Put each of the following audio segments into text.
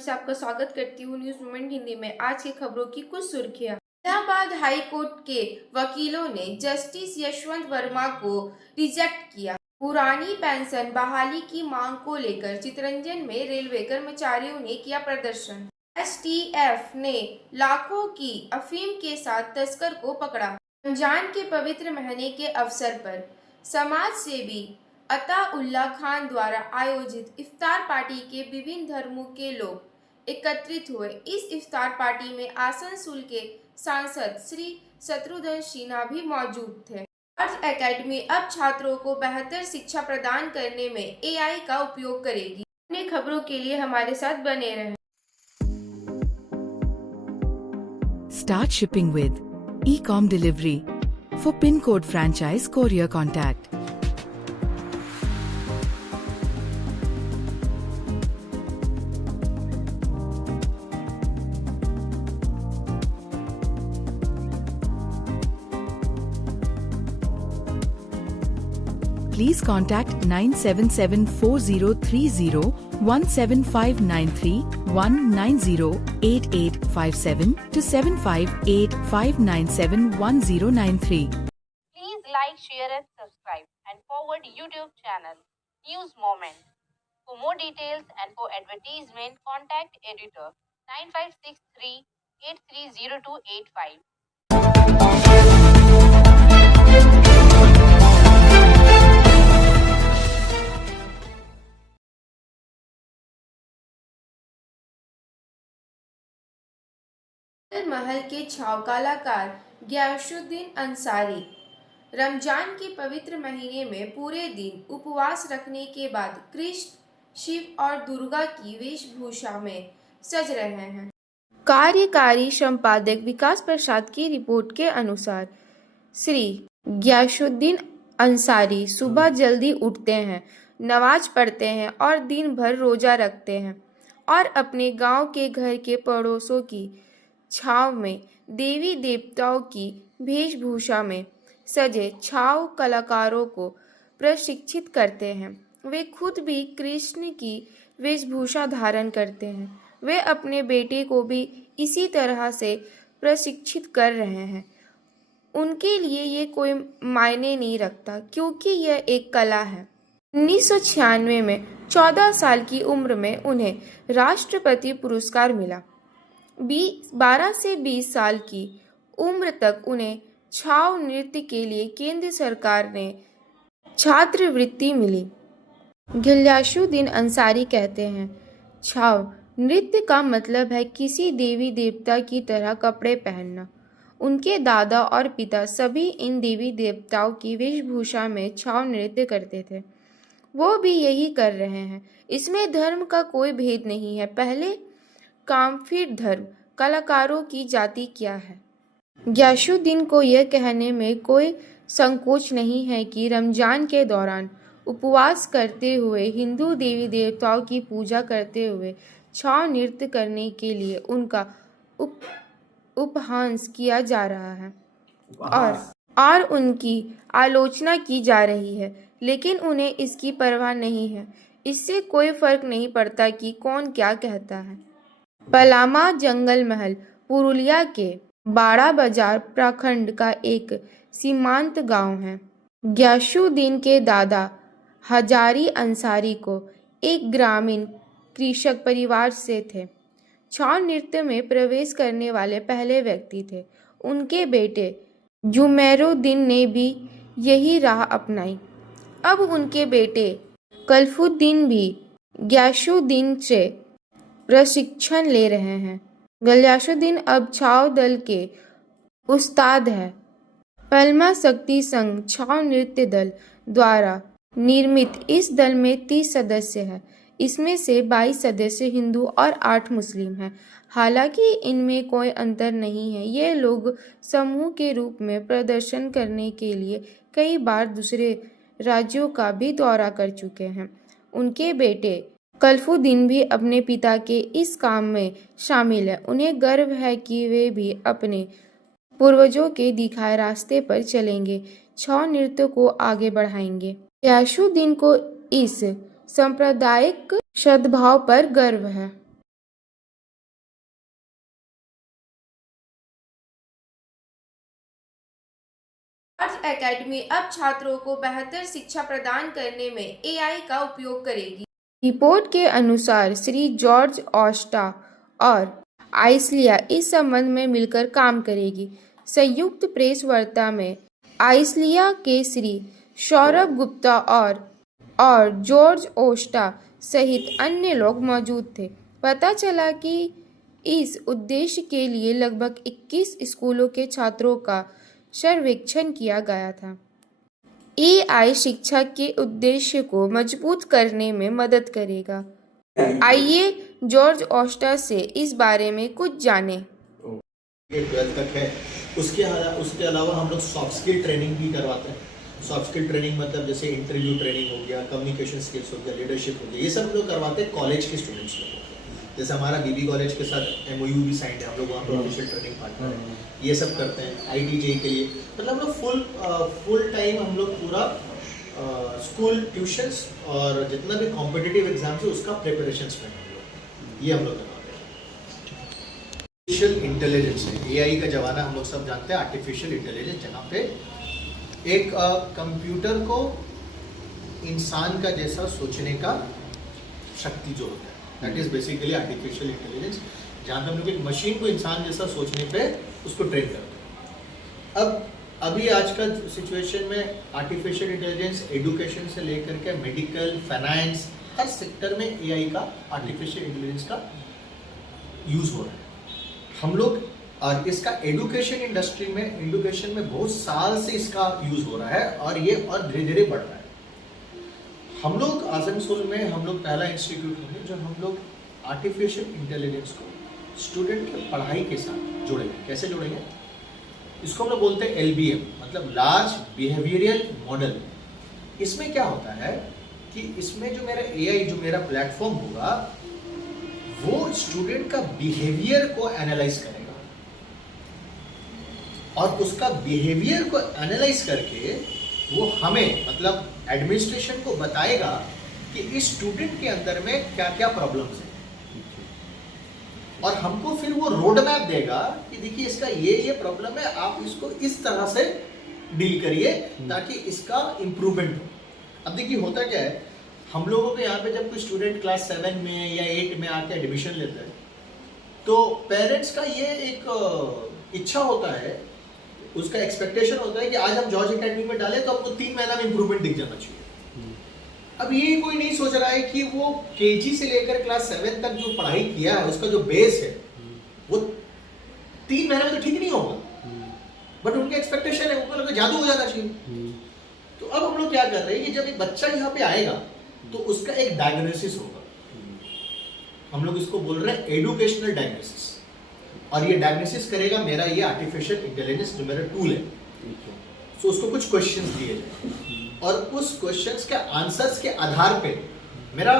से आपका स्वागत करती हूँ न्यूज मोमेंट हिंदी में। आज की खबरों की कुछ सुर्खियां। इलाहाबाद हाई कोर्ट के वकीलों ने जस्टिस यशवंत वर्मा को रिजेक्ट किया। पुरानी पेंशन बहाली की मांग को लेकर चितरंजन में रेलवे कर्मचारियों ने किया प्रदर्शन। एसटीएफ ने लाखों की अफीम के साथ तस्कर को पकड़ा। रमजान के पवित्र महीने के अवसर पर समाज सेवी अताउल्ला खान द्वारा आयोजित इफ्तार पार्टी के विभिन्न धर्मों के लोग एकत्रित हुए। इस इफ्तार पार्टी में आसनसोल के सांसद श्री शत्रुघ्न सिन्हा भी मौजूद थे। अर्थ एकेडमी अब छात्रों को बेहतर शिक्षा प्रदान करने में एआई का उपयोग करेगी। अन्य खबरों के लिए हमारे साथ बने रहें। Start shipping with e-com delivery for pin code franchise courier contact. Please contact 977401759319088857 to 7585971093. Please like, share and subscribe and forward YouTube channel News Moment. For more details and for advertisement, contact editor 9563 830285. महल के छाव कलाकार गियासुद्दीन अंसारी रमजान के पवित्र महीने में पूरे दिन उपवास रखने के बाद कृष्ण, शिव और दुर्गा की वेशभूषा में सज रहे हैं। कार्यकारी संपादक विकास प्रसाद की रिपोर्ट के अनुसार श्री गियासुद्दीन अंसारी सुबह जल्दी उठते हैं, नमाज पढ़ते हैं और दिन भर रोजा रखते हैं और अपने गांव के घर के पड़ोसों की छाव में देवी देवताओं की वेशभूषा में सजे छाव कलाकारों को प्रशिक्षित करते हैं। वे खुद भी कृष्ण की वेशभूषा धारण करते हैं। वे अपने बेटे को भी इसी तरह से प्रशिक्षित कर रहे हैं। उनके लिए ये कोई मायने नहीं रखता क्योंकि यह एक कला है। 1996 में 14 साल की उम्र में उन्हें राष्ट्रपति पुरस्कार मिला। 12 से 20 साल की उम्र तक उन्हें छाव नृत्य के लिए केंद्र सरकार ने छात्रवृत्ति मिली। गियासुद्दीन अंसारी कहते हैं, छाव नृत्य का मतलब है किसी देवी देवता की तरह कपड़े पहनना। उनके दादा और पिता सभी इन देवी देवताओं की वेशभूषा में छाव नृत्य करते थे। वो भी यही कर रहे हैं। इसमें धर्म का कोई भेद नहीं है। पहले काम फिर धर्म। कलाकारों की जाति क्या है? गियासुद्दीन को यह कहने में कोई संकोच नहीं है कि रमजान के दौरान उपवास करते हुए हिंदू देवी देवताओं की पूजा करते हुए छाव नृत्य करने के लिए उनका उपहास किया जा रहा है और उनकी आलोचना की जा रही है, लेकिन उन्हें इसकी परवाह नहीं है। इससे कोई फर्क नहीं पड़ता कि कौन क्या कहता है। पलामा जंगल महल पुरुलिया के बाड़ा बाजार प्रखंड का एक सीमांत गांव है। गियासुद्दीन के दादा हजारी अंसारी को एक ग्रामीण कृषक परिवार से थे। छाव नृत्य में प्रवेश करने वाले पहले व्यक्ति थे। उनके बेटे जुमैरुद्दीन ने भी यही राह अपनाई। अब उनके बेटे कलफुद्दीन भी गियासुद्दीन से प्रशिक्षण ले रहे हैं। गियासुद्दीन अब छाव दल के उस्ताद हैं। पलमा शक्ति संघ छाव नृत्य दल द्वारा निर्मित इस दल में 30 सदस्य हैं। इसमें से 22 सदस्य हिंदू और 8 मुस्लिम हैं। हालांकि इनमें कोई अंतर नहीं है। ये लोग समूह के रूप में प्रदर्शन करने के लिए कई बार दूसरे राज्यों का भी दौरा कर चुके हैं। उनके बेटे कलफुद्दीन भी अपने पिता के इस काम में शामिल है। उन्हें गर्व है कि वे भी अपने पूर्वजों के दिखाए रास्ते पर चलेंगे, छाव नृत्य को आगे बढ़ाएंगे। गियासुद्दीन को इस सांप्रदायिक सद्भाव पर गर्व है। जॉर्ज एकेडमी अब छात्रों को बेहतर शिक्षा प्रदान करने में एआई का उपयोग करेगी। रिपोर्ट के अनुसार श्री जॉर्ज ऑस्टा और आइसलिया इस संबंध में मिलकर काम करेगी। संयुक्त प्रेस वार्ता में आइसलिया के श्री सौरभ गुप्ता और जॉर्ज ओस्टा सहित अन्य लोग मौजूद थे। पता चला कि इस उद्देश्य के लिए लगभग 21 स्कूलों के छात्रों का सर्वेक्षण किया गया था। एआई शिक्षा के उद्देश्य को मजबूत करने में मदद करेगा। आइए जॉर्ज ऑस्टा से इस बारे में कुछ जानें। 12th तक है। उसके अलावा हम लोग सॉफ्ट स्किल ट्रेनिंग भी करवाते हैं। सॉफ्ट स्किल ट्रेनिंग मतलब जैसे इंटरव्यू ट्रेनिंग हो गया, कम्युनिकेशन स्किल्स हो गया, लीडरशिप हो गया, ये सब हम लोग करवाते हैं कॉलेज के स्टूडेंट्स लोग। जैसे हमारा बीबी कॉलेज के साथ MOU भी साइंड है, हम लोग वहाँ पर ऑफिशियल ट्रेनिंग पार्टनर है, ये सब करते हैं। IIT के लिए मतलब हम लोग फुल टाइम हम लोग पूरा स्कूल ट्यूशन्स और जितना भी कॉम्पिटिटिव एग्जाम्स है उसका प्रिपरेशंस में ये हम लोग करवाते हैं। आर्टिफिशियल इंटेलिजेंस है, AI का जमाना हम लोग सब जानते हैं। आर्टिफिशियल इंटेलिजेंस जहाँ पे एक कंप्यूटर को इंसान का जैसा सोचने का शक्ति जो होता है, that is basically artificial intelligence, जहाँ पे हम लोग एक मशीन को इंसान जैसा सोचने पे उसको ट्रेन करते हैं। अब अभी आज का सिचुएशन में आर्टिफिशियल इंटेलिजेंस एडुकेशन से लेकर के मेडिकल, फाइनेंस, हर सेक्टर में AI का, आर्टिफिशियल इंटेलिजेंस का यूज हो रहा है। हम लोग और इसका एडुकेशन इंडस्ट्री में, एडुकेशन में बहुत साल से इसका यूज हो रहा है और ये और धीरे धीरे बढ़ रहा है। हम लोग आजमसोल में हम लोग पहला इंस्टीट्यूट होंगे जो हम लोग आर्टिफिशियल इंटेलिजेंस को स्टूडेंट की पढ़ाई के साथ जोड़ेंगे। कैसे जोड़ेंगे? इसको हम लोग बोलते हैं LBM, मतलब लार्ज बिहेवियरल मॉडल। इसमें क्या होता है कि इसमें जो मेरा AI, जो मेरा प्लेटफॉर्म होगा, वो स्टूडेंट का बिहेवियर को एनालाइज करेगा और उसका बिहेवियर को एनालाइज करके वो हमें, मतलब एडमिनिस्ट्रेशन को बताएगा कि इस स्टूडेंट के अंदर में क्या क्या प्रॉब्लम्स हैं और हमको फिर वो रोड मैप देगा कि देखिए इसका ये प्रॉब्लम है, आप इसको इस तरह से डील करिए ताकि इसका इम्प्रूवमेंट हो। अब देखिए होता क्या है, हम लोगों के यहाँ पे जब कोई स्टूडेंट क्लास 7 में या 8 में आके एडमिशन लेता है तो पेरेंट्स का ये एक इच्छा होता है, उसका एक्सपेक्टेशन होता है कि आज हम जॉर्ज एकेडमी में डालें तो हमको 3 महीना में इम्प्रूवमेंट दिख जाना चाहिए। अब ये कोई नहीं सोच रहा है कि वो KG से लेकर क्लास 7 तक जो पढ़ाई किया है उसका जो बेस है वो 3 महीने में तो ठीक नहीं होगा, बट उनके एक्सपेक्टेशन है, उनको लगता है जादू हो जाना चाहिए। तो अब हम लोग क्या कर रहे हैं कि जब एक बच्चा यहाँ पे आएगा तो उसका एक डायग्नोसिस होगा, हम लोग इसको बोल रहे हैं एडुकेशनल डायग्नोसिस, और ये डायग्नोसिस करेगा मेरा ये आर्टिफिशियल इंटेलिजेंस जो मेरा टूल है। तो उसको कुछ क्वेश्चंस दिए जाए और उस क्वेश्चंस के आंसर्स के आधार पे मेरा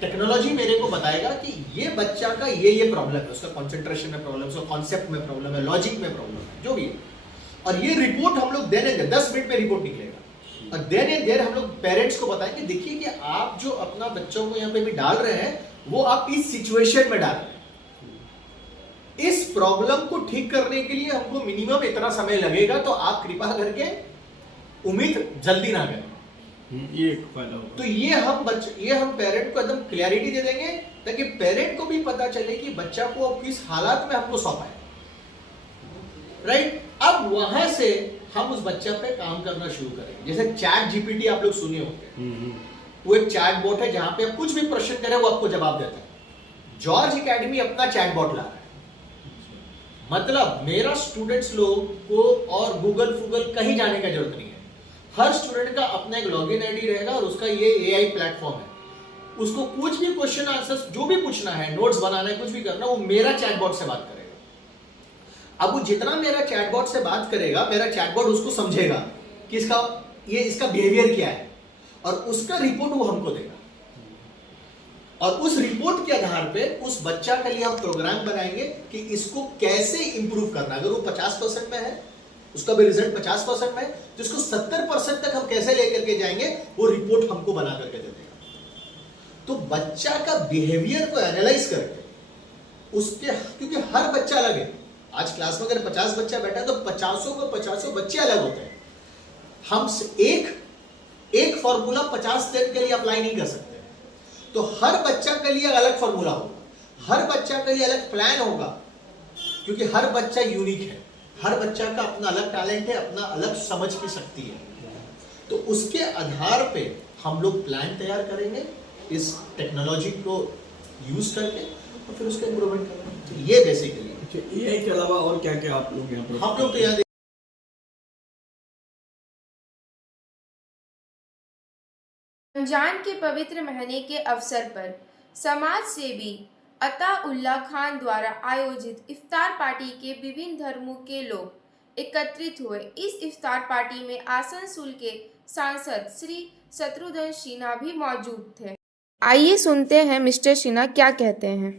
टेक्नोलॉजी मेरे को बताएगा कि ये बच्चा का ये प्रॉब्लम है, उसका कंसंट्रेशन में प्रॉब्लम है, उसका कॉन्सेप्ट में प्रॉब्लम है, लॉजिक में प्रॉब्लम है, जो भी है। और ये रिपोर्ट हम लोग देने 10 मिनट में रिपोर्ट निकलेगा और देन एंड देयर हम लोग पेरेंट्स को बताएंगे देखिए कि आप जो अपना बच्चों को यहाँ पे भी डाल रहे हैं वो आप इस सिचुएशन में डाल रहे हैं, इस प्रॉब्लम को ठीक करने के लिए हमको मिनिमम इतना समय लगेगा, तो आप कृपा करके उम्मीद जल्दी ना करें। ये एक फायदा होगा। तो ये हम पेरेंट को एकदम क्लैरिटी दे देंगे ताकि पेरेंट को भी पता चले कि बच्चा को किस हालात में हमको सौंपा है, राइट। अब वहां से हम उस बच्चा पे काम करना शुरू करेंगे। जैसे चैट GPT आप लोग सुने होंगे, वो एक चैट बॉट है जहां पे आप कुछ भी प्रश्न करें वो आपको जवाब देता है। जॉर्ज एकेडमी अपना चैट बॉट ला रहा है, मतलब मेरा स्टूडेंट्स लोग को और गूगल कहीं जाने का जरूरत नहीं है। हर स्टूडेंट का अपना एक लॉगिन ID रहेगा और उसका ये AI प्लेटफॉर्म है। उसको कुछ भी क्वेश्चन आंसर्स जो भी पूछना है, नोट्स बनाना है, कुछ भी करना, वो मेरा चैटबॉट से बात करेगा। अब वो जितना मेरा चैटबॉट से बात करेगा, मेरा चैटबॉट उसको समझेगा कि इसका बिहेवियर क्या है और उसका रिपोर्ट वो हमको देगा। और उस रिपोर्ट के आधार पे उस बच्चा के लिए हम प्रोग्राम बनाएंगे कि इसको कैसे इंप्रूव करना। अगर वो 50% में है, उसका भी रिजल्ट 50% में है, तो इसको 70% तक हम कैसे लेकर के जाएंगे, वो रिपोर्ट हमको बना करके दे देगा। तो बच्चा का बिहेवियर को एनालाइज करके उसके, क्योंकि हर बच्चा अलग है। आज क्लास में अगर 50 बच्चा बैठा है तो 50 को 50 बच्चे अलग होते हैं। हम एक फॉर्मूला 50 दिन के लिए अप्लाई नहीं कर सकते। तो हर बच्चा के लिए अलग फॉर्मूला होगा, हर बच्चा के लिए अलग प्लान होगा, क्योंकि हर बच्चा यूनिक है, हर बच्चा का अपना अलग टैलेंट है, अपना अलग समझ की शक्ति है। तो उसके आधार पे हम लोग प्लान तैयार करेंगे इस टेक्नोलॉजी को यूज करके, और फिर उसका इम्प्रूवमेंट करेंगे। तो ये बेसिकली एआई के अलावा और क्या क्या आप लोग यहाँ पर? हम लोग तो यहाँ रमजान के पवित्र महीने के अवसर पर समाज सेवी अताउल्ला खान द्वारा आयोजित इफ्तार पार्टी के विभिन्न धर्मों के लोग एकत्रित हुए। इस इफ्तार पार्टी में आसनसोल के सांसद श्री शत्रुघ्न सिन्हा भी मौजूद थे। आइए सुनते हैं मिस्टर सिन्हा क्या कहते हैं।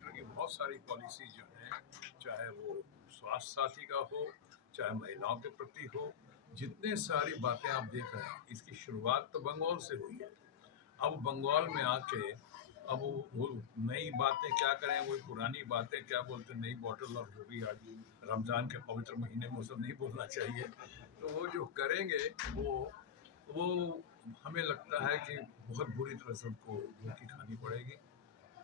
बहुत सारी पॉलिसी जो है, चाहे वो स्वास्थ्य साथी का हो, चाहे महिलाओं के प्रति हो, जितने सारी बातें आप देख रहे हैं, इसकी शुरुआत तो बंगाल से हुई है। अब बंगाल में आके अब वो नई बातें क्या करें, वो पुरानी बातें क्या बोलते, नई बॉटल और जो भी आज रमज़ान के पवित्र महीने में वो सब नहीं बोलना चाहिए। तो वो जो करेंगे वो हमें लगता है कि बहुत बुरी तरह से उनको धोखी खानी पड़ेगी।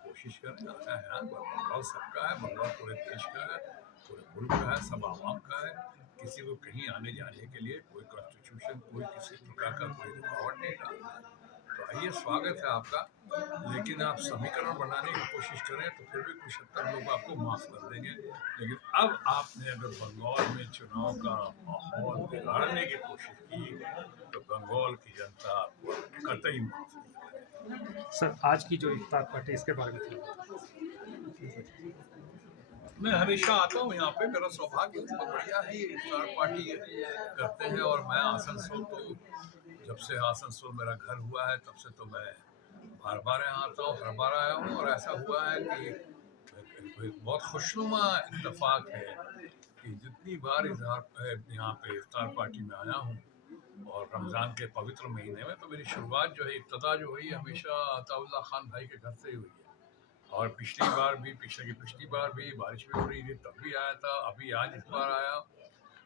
कोशिश करें, आना है, बंगाल सबका है, बंगाल पूरे देश का है, पूरे मुल्क का है, सब आवाम का है। किसी को कहीं आने जाने के लिए कोई कॉन्स्टिट्यूशन, कोई किसी प्रकार का कोई रुकावट नहीं डालना। तो आइए, स्वागत है आपका, लेकिन आप समीकरण बनाने की कोशिश करें तो फिर भी कुछ हद तक लोग आपको माफ़ कर देंगे। लेकिन अब आपने अगर बंगाल में चुनाव का माहौल बिगाड़ने की कोशिश की तो बंगाल की जनता आपको कतई माफ़ नहीं करेगी। सर, आज की जो इफ्तार पार्टी, इसके बारे में थोड़ा मैं हमेशा आता हूँ यहाँ पे, मेरा सौभाग्य बहुत बढ़िया है, ये इफ्तार पार्टी करते हैं। और मैं आसनसोल, तो जब से आसनसोल मेरा घर हुआ है तब से तो मैं बार बार यहाँ आता हूँ, हर बार आया हूँ। और ऐसा हुआ है कि बहुत खुशनुमा इत्तेफाक है कि जितनी बार यहाँ पे इफ्तार पार्टी में आया हूँ और रमज़ान के पवित्र महीने में, तो मेरी शुरुआत जो है, इब्तदा जो हुई, हमेशा अताउल्ला खान भाई के घर से ही हुई है। और पिछली बार भी बारिश भी हो रही थी, तब भी आया था, अभी आज इस बार आया।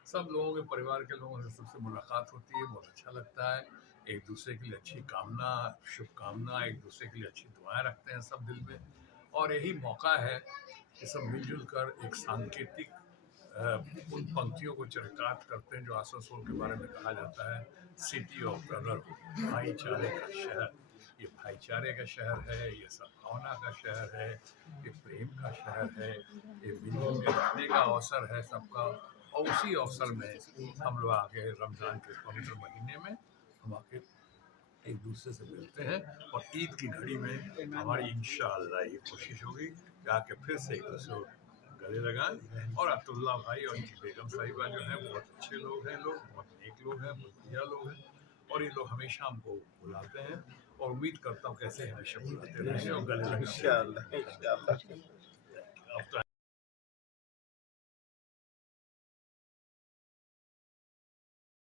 सब लोगों के, परिवार के लोगों से सबसे मुलाकात होती है, बहुत अच्छा लगता है। एक दूसरे के लिए अच्छी कामना, शुभकामना, एक दूसरे के लिए अच्छी दुआएं रखते हैं सब दिल में। और यही मौका है कि सब मिलजुल कर एक सांकेतिक उन पंक्तियों को चरितार्थ करते हैं जो आसनसोल के बारे में कहा जाता है, सिटी ऑफ ब्रदरहुड, भाईचारे का शहर। ये भाईचारे का शहर है, ये सद्भावना का शहर है, ये प्रेम का शहर है, ये मिलजुल के रहने का अवसर है सबका। और उसी अवसर में हम लोग आके रमज़ान के पवित्र महीने में हम आके एक दूसरे से मिलते हैं। और ईद की घड़ी में हमारी इंशाअल्लाह ये कोशिश होगी कि आके फिर से एक दूसरे को गले लगाएं। और अब्दुल्ला भाई और उनकी बेगम साहिबा जो है, बहुत अच्छे लोग हैं, बहुत नेक लोग हैं, बहुत बढ़िया लोग हैं। और ये लोग हमेशा हमको बुलाते हैं और उम्मीद करता हूँ कैसे हमेशा बुलाते रहेंगे और गले लगाएंगे।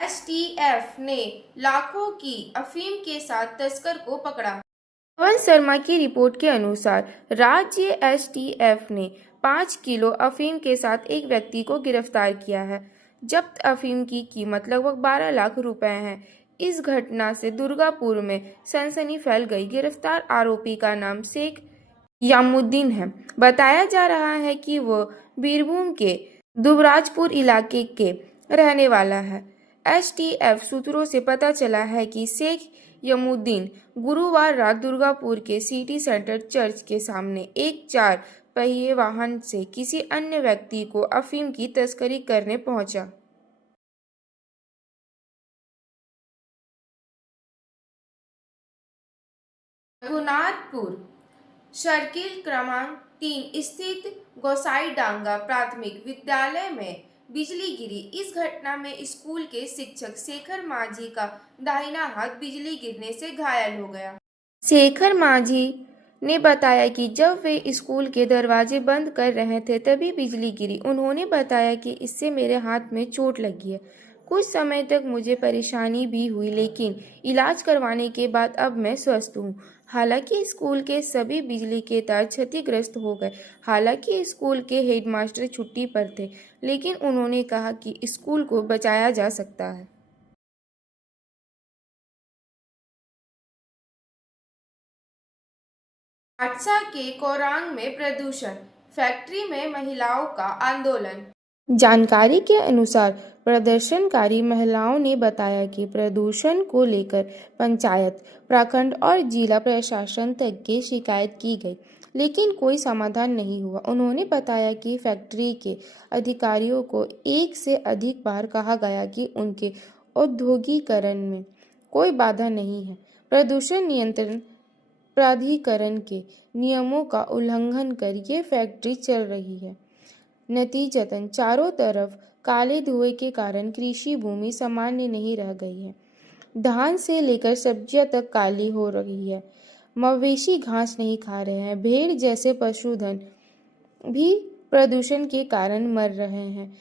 एसटीएफ ने लाखों की अफीम के साथ तस्कर को पकड़ा। पवन शर्मा की रिपोर्ट के अनुसार राज्य एसटीएफ ने 5 किलो अफीम के साथ एक व्यक्ति को गिरफ्तार किया है। जब्त अफीम की कीमत लगभग 12 लाख रुपए है। इस घटना से दुर्गापुर में सनसनी फैल गई। गिरफ्तार आरोपी का नाम शेख यामुद्दीन है। बताया जा रहा है कि वो बीरभूम के दुबराजपुर इलाके के रहने वाला है। एसटीएफ सूत्रों से पता चला है कि शेख यमुद्दीन गुरुवार रात दुर्गापुर के सिटी सेंटर चर्च के सामने एक 4 पहिए वाहन से किसी अन्य व्यक्ति को अफीम की तस्करी करने पहुंचा। रघुनाथपुर सर्किल क्रमांक 3 स्थित गोसाईडांगा प्राथमिक विद्यालय में बिजली गिरी। इस घटना में स्कूल के शिक्षक शेखर माझी का दाहिना हाथ बिजली गिरने से घायल हो गया। शेखर माझी ने बताया कि जब वे स्कूल के दरवाजे बंद कर रहे थे तभी बिजली गिरी। उन्होंने बताया कि इससे मेरे हाथ में चोट लगी है। कुछ समय तक मुझे परेशानी भी हुई, लेकिन इलाज करवाने के बाद अब मैं स्वस्थ हूँ। हालांकि स्कूल के सभी बिजली के तार क्षतिग्रस्त हो गए। हालांकि स्कूल के हेडमास्टर छुट्टी पर थे, लेकिन उन्होंने कहा कि स्कूल को बचाया जा सकता है। हादसा के कोरांग में प्रदूषण, फैक्ट्री में महिलाओं का आंदोलन। जानकारी के अनुसार प्रदर्शनकारी महिलाओं ने बताया कि प्रदूषण को लेकर पंचायत, प्रखंड और जिला प्रशासन तक की शिकायत की गई, लेकिन कोई समाधान नहीं हुआ। उन्होंने बताया कि फैक्ट्री के अधिकारियों को एक से अधिक बार कहा गया कि उनके औद्योगिकरण में कोई बाधा नहीं है। प्रदूषण नियंत्रण प्राधिकरण के नियमों का उल्लंघन कर ये फैक्ट्री चल रही है। नतीजतन चारों तरफ काले धुएं के कारण कृषि भूमि सामान्य नहीं रह गई है। धान से लेकर सब्जियां तक काली हो रही है। मवेशी घास नहीं खा रहे हैं। भेड़ जैसे पशुधन भी प्रदूषण के कारण मर रहे हैं।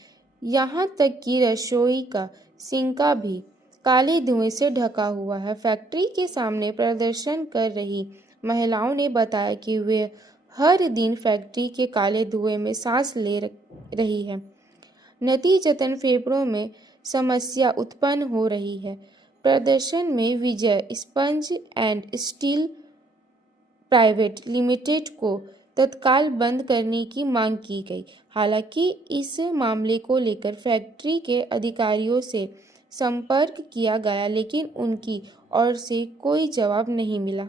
यहाँ तक कि रसोई का सिंका भी काले धुएं से ढका हुआ है। फैक्ट्री के सामने प्रदर्शन कर रही महिलाओं ने बताया कि वे हर दिन फैक्ट्री के काले धुएं में सांस ले रही है। नतीजतन फेफड़ों में समस्या उत्पन्न हो रही है। प्रदर्शन में Vijay sponge and steel private limited को तत्काल बंद करने की मांग की गई। हालांकि इस मामले को लेकर फैक्ट्री के अधिकारियों से संपर्क किया गया, लेकिन उनकी ओर से कोई जवाब नहीं मिला।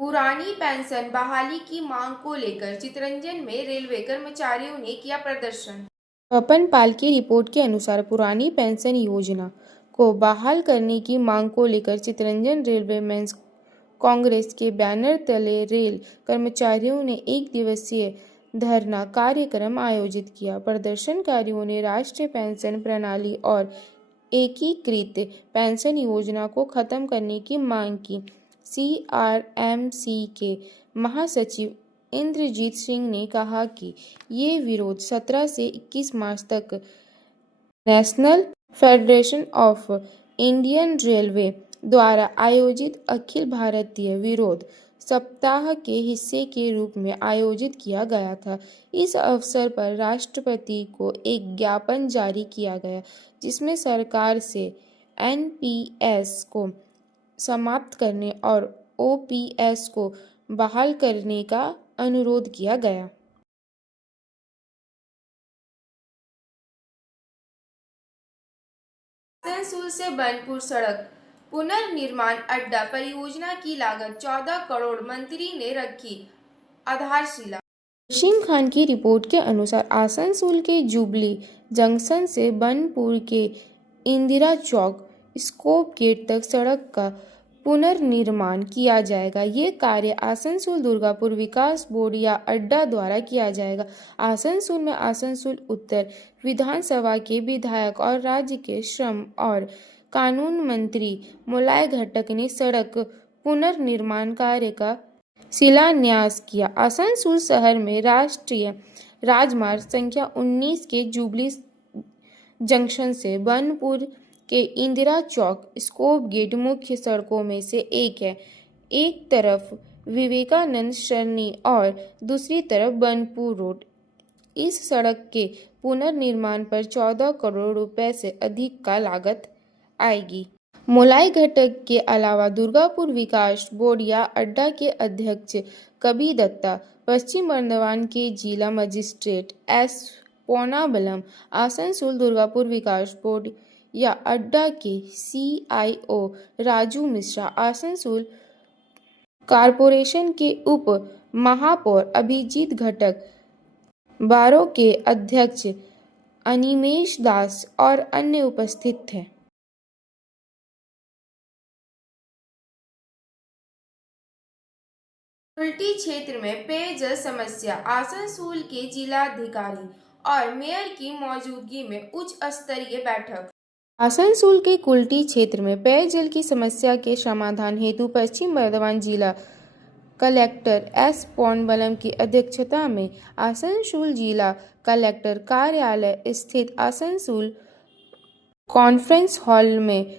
पुरानी पेंशन बहाली की मांग को लेकर चितरंजन में रेलवे कर्मचारियों ने किया प्रदर्शन। स्वपन पाल की रिपोर्ट के अनुसार पुरानी पेंशन योजना को बहाल करने की मांग को लेकर चितरंजन रेलवे मेंस कांग्रेस के बैनर तले रेल कर्मचारियों ने एक दिवसीय धरना कार्यक्रम आयोजित किया। प्रदर्शनकारियों ने राष्ट्रीय पेंशन प्रणाली और एकीकृत पेंशन योजना को खत्म करने की मांग की। CRMC के महासचिव इंद्रजीत सिंह ने कहा कि ये विरोध 17 से 21 मार्च तक national federation of Indian railway द्वारा आयोजित अखिल भारतीय विरोध सप्ताह के हिस्से के रूप में आयोजित किया गया था। इस अवसर पर राष्ट्रपति को एक ज्ञापन जारी किया गया, जिसमें सरकार से NPS को समाप्त करने और OPS को बहाल करने का अनुरोध किया गया। आसनसोल से बनपुर सड़क पुनर्निर्माण अड्डा परियोजना की लागत 14 करोड़, मंत्री ने रखी आधारशिला। रशीम खान की रिपोर्ट के अनुसार आसनसोल के जुबली जंक्शन से बनपुर के इंदिरा चौक स्कोप गेट तक सड़क का पुनर्निर्माण किया जाएगा। ये कार्य आसनसोल दुर्गापुर विकास बोर्ड या अड्डा द्वारा किया जाएगा। आसनसोल में आसनसोल उत्तर विधानसभा के विधायक और राज्य के श्रम और कानून मंत्री मोलाई घटक ने सड़क पुनर्निर्माण कार्य का शिलान्यास किया। आसनसोल शहर में राष्ट्रीय राजमार्ग संख्या 19 के जुबली जंक्शन से बनपुर के इंदिरा चौक स्कोप गेट मुख्य सड़कों में से एक है। एक तरफ विवेकानंद सरनी और दूसरी तरफ बनपुर रोड। इस सड़क के पुनर्निर्माण पर 14 करोड़ रुपए से अधिक का लागत आएगी। मोलाई घटक के अलावा दुर्गापुर विकास बोर्ड या अड्डा के अध्यक्ष कबीर दत्ता, पश्चिम बर्धमान के जिला मजिस्ट्रेट S पोनाबलम, आसनसोल दुर्गापुर विकास बोर्ड या अड्डा के CIO राजू मिश्रा, आसनसोल कारपोरेशन के उप महापौर अभिजीत घटक, बारो के अध्यक्ष अनिमेश दास और अन्य उपस्थित थे। कुल्टी क्षेत्र में पेयजल समस्या, आसनसोल के जिलाधिकारी और मेयर की मौजूदगी में उच्च स्तरीय बैठक। आसनसोल के कुल्टी क्षेत्र में पेयजल की समस्या के समाधान हेतु पश्चिम बर्धमान जिला कलेक्टर S पोनाबलम की अध्यक्षता में आसनसोल जिला कलेक्टर कार्यालय स्थित आसनसोल कॉन्फ्रेंस हॉल में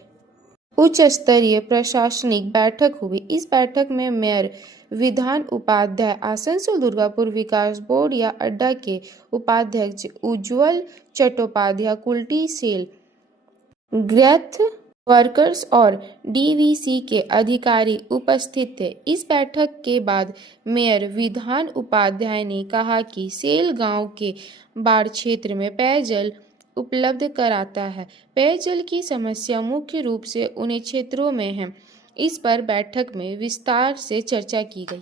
उच्च स्तरीय प्रशासनिक बैठक हुई। इस बैठक में मेयर, विधान उपाध्याय, आसनसोल दुर्गापुर विकास बोर्ड या अड्डा के उपाध्यक्ष उज्ज्वल चट्टोपाध्याय, कुल्टी सेल ग्रैथ वर्कर्स और डीवीसी के अधिकारी उपस्थित थे। इस बैठक के बाद मेयर विधान उपाध्याय ने कहा कि सेल गांव के बाढ़ क्षेत्र में पेयजल उपलब्ध कराता है। पेयजल की समस्या मुख्य रूप से उन क्षेत्रों में है। इस पर बैठक में विस्तार से चर्चा की गई।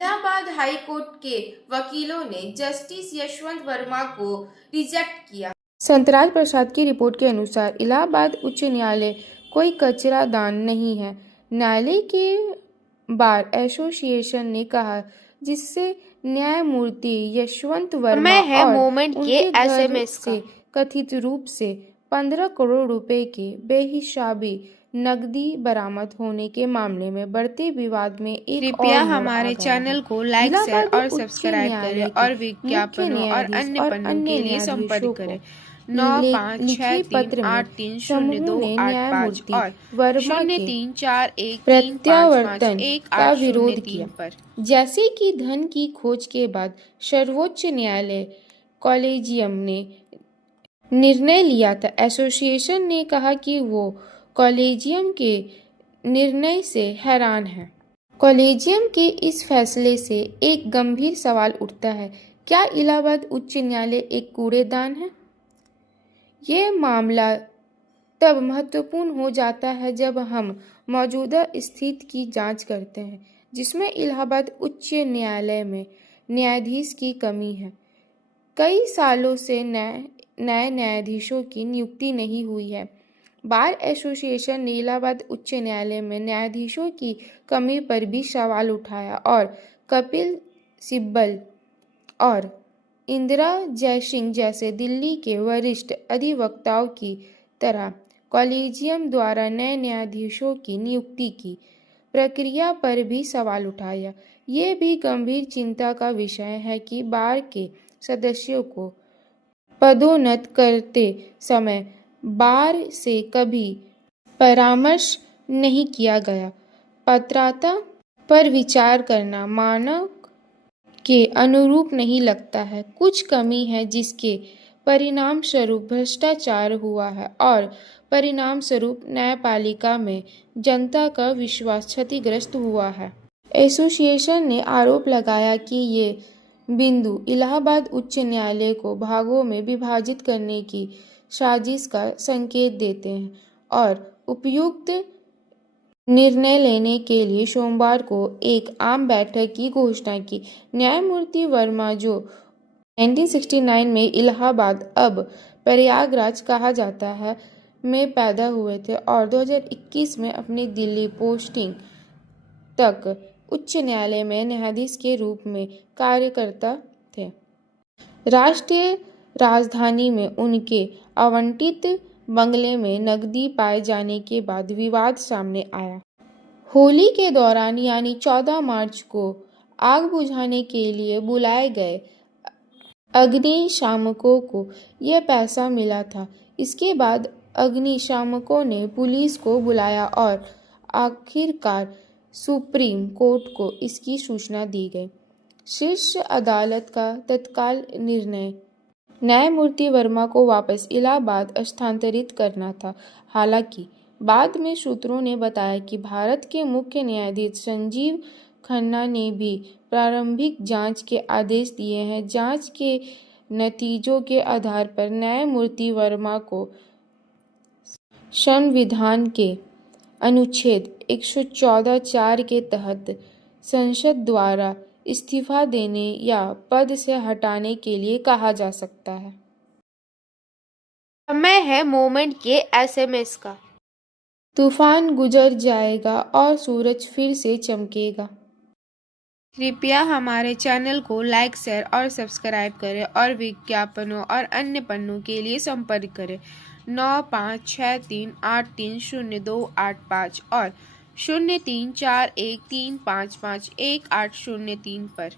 इलाहाबाद हाई कोर्ट के वकीलों ने जस्टिस यशवंत वर्मा को रिजेक्ट किया। संतराज प्रसाद की रिपोर्ट के अनुसार इलाहाबाद उच्च न्यायालय कोई कचरा दान नहीं है। न्यायालय के बार एसोसिएशन ने कहा, जिससे न्यायमूर्ति यशवंत वर्मा और उनके घर से कथित रूप से 15 करोड़ रुपए के बेहिसाबी नकदी बरामद होने के मामले में बढ़ते विवाद में एक कृपया और मोड़ हमारे आ गया चैनल है। को लाइक, शेयर इलाहाबाद और उच्च सब्सक्राइब न्यायालय करें के और मुख्य विज्ञापनों और न्यायाधीश अन्य और पन्नों अन्य के लिए न्यायाधीशों संपर्क को करें लिखे पत्र में 9563283028 समूह ने और न्यायमूर्ति वर्मा के 03413551 प्रत्यावर्तन का विरोध किया। पर। जैसे कि धन की खोज के बाद सर्वोच्च न्यायालय कॉलेजियम ने निर्णय लिया था। एसोसिएशन ने कहा कि वो कॉलेजियम के निर्णय से हैरान है। कॉलेजियम के इस फैसले से एक गंभीर सवाल उठता है, क्या इलाहाबाद उच्च न्यायालय एक कूड़ेदान है? ये मामला तब महत्वपूर्ण हो जाता है जब हम मौजूदा स्थिति की जांच करते हैं, जिसमें इलाहाबाद उच्च न्यायालय में न्यायाधीश की कमी है। कई सालों से नए न्यायाधीशों की नियुक्ति नहीं हुई है। बार एसोसिएशन ने इलाहाबाद उच्च न्यायालय में न्यायाधीशों की कमी पर भी सवाल उठाया और कपिल सिब्बल और इंदिरा जयसिंह जैसे दिल्ली के वरिष्ठ अधिवक्ताओं की तरह कॉलेजियम द्वारा नए न्यायाधीशों की नियुक्ति की प्रक्रिया पर भी सवाल उठाया। ये भी गंभीर चिंता का विषय है कि बार के सदस्यों को पदोन्नत करते समय बार से कभी परामर्श नहीं किया गया। पात्रता पर विचार करना मानक के अनुरूप नहीं लगता है। कुछ कमी है जिसके परिणाम स्वरूप भ्रष्टाचार हुआ है और परिणाम स्वरूप न्यायपालिका में जनता का विश्वास क्षतिग्रस्त हुआ है। एसोसिएशन ने आरोप लगाया कि ये बिंदु इलाहाबाद उच्च न्यायालय को भागों में विभाजित करने की साजिश का संकेत देते हैं और उपयुक्त निर्णय लेने के लिए सोमवार को एक आम बैठक की घोषणा की। न्यायमूर्ति वर्मा, जो 1969 में इलाहाबाद, अब प्रयागराज कहा जाता है, में पैदा हुए थे और 2021 में अपनी दिल्ली पोस्टिंग तक उच्च न्यायालय में न्यायाधीश के रूप में कार्य करता थे। राष्ट्रीय राजधानी में उनके आवंटित बंगले में नकदी पाए जाने के बाद विवाद सामने आया। होली के दौरान यानी 14 मार्च को आग बुझाने के लिए बुलाए गए अग्निशामकों को यह पैसा मिला था। इसके बाद अग्निशामकों ने पुलिस को बुलाया और आखिरकार सुप्रीम कोर्ट को इसकी सूचना दी गई। शीर्ष अदालत का तत्काल निर्णय न्यायमूर्ति वर्मा को वापस इलाहाबाद स्थानांतरित करना था। हालांकि बाद में सूत्रों ने बताया कि भारत के मुख्य न्यायाधीश संजीव खन्ना ने भी प्रारंभिक जांच के आदेश दिए हैं। जांच के नतीजों के आधार पर न्यायमूर्ति वर्मा को संविधान के अनुच्छेद 114(4) के तहत संसद द्वारा इस्तीफा देने या पद से हटाने के लिए कहा जा सकता है। समय है मोमेंट के एसएमएस का। तूफान गुजर जाएगा और सूरज फिर से चमकेगा। कृपया हमारे चैनल को लाइक, शेयर और सब्सक्राइब करें और विज्ञापनों और अन्य पन्नों के लिए संपर्क करें 9563830285 और 0341355180 पर।